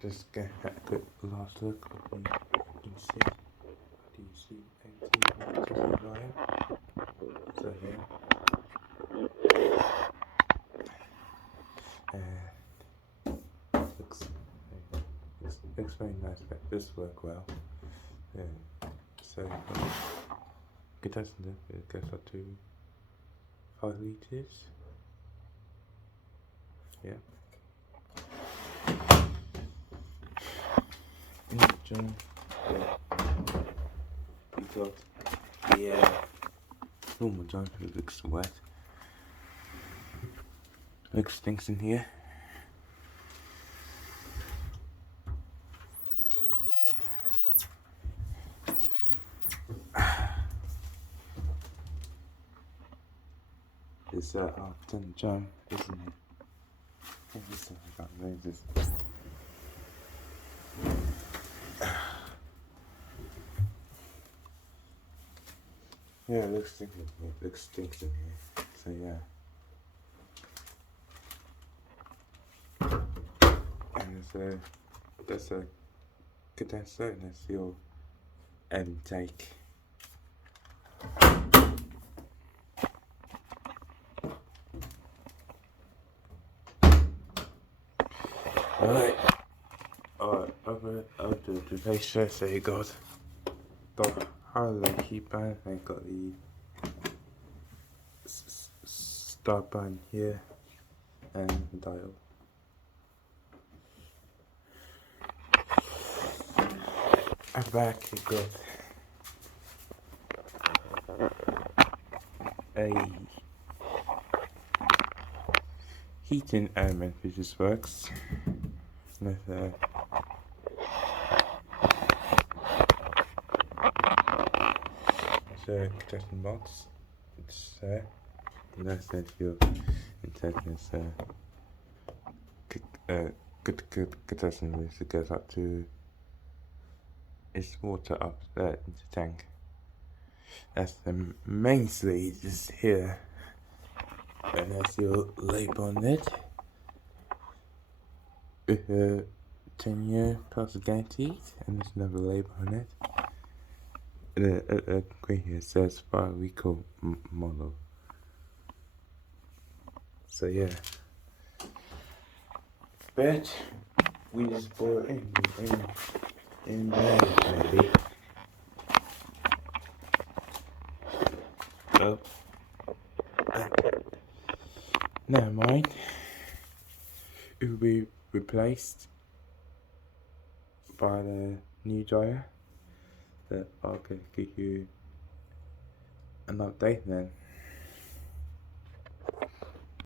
just get a quick last look at the Indesit IDC8T3 line. So here, looks very nice, but this work well. So good test, it goes up to 5 litres. Yeah. In the jar, we got the normal jar, it looks wet. Looks stinks in here. It's a half-ton jam, isn't it? I can't raise this. Yeah, it looks stinks in here. It looks stinks in here. So yeah. And there's a condenser and there's your intake. Alright, over the picture, so you got highlight keypad and got the start button here and the dial. At the back you got a heating element which just works with a protection box. It's there. And that's that your antenna is good protection, which goes up to it's water up there in the tank. That's the main sleeve is here. And that's your label on it. With a 10-year plus guaranteed, and there's another label on it. And green here says 5-week-old model. So yeah. But we just bought it in there, maybe. Oh. Never mind. It will be replaced by the new dryer that I'll give you an update then.